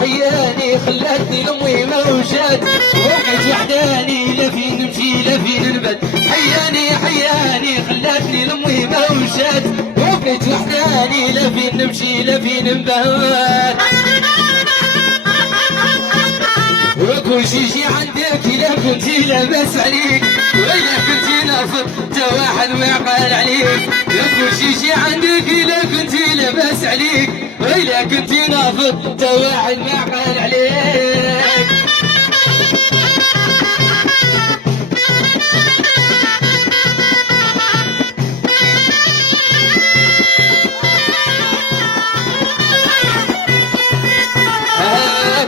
حياني خلتني لامي موجات وقعت وحداني لا فين نمشي لا فين نبات حياني خلتني لامي موجات وقعت وحداني لا فين نمشي لا فين نبات وكل شي عندك الا كنتي لاباس عليك وإلا كنتي نافض تا واحد ما قال عليك وكل شي عندك الا كنتي لاباس عليك وإلا كنتي نافض تا واحد ما قال عليك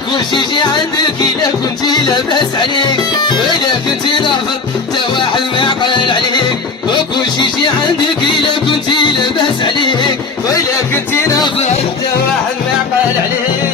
كل شي عندك الا كنتي لاباس عليك وإلا كنتي نافض تا واحد ما قال عليك وكل شي عندك الا كنتي لاباس عليك وإلا كنتي نافض تا واحد ما قال عليك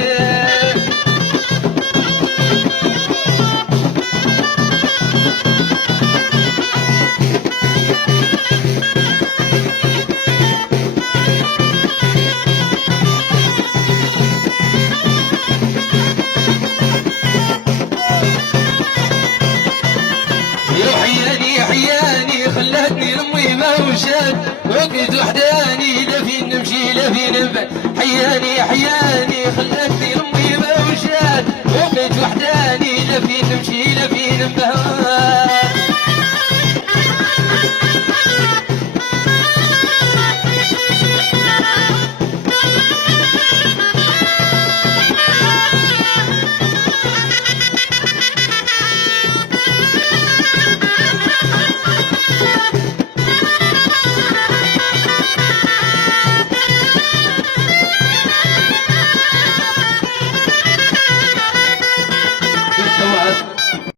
حياني خلتني لامي موجات وقت وحداني لا فين نمشي لا فين نبات حياني خلتني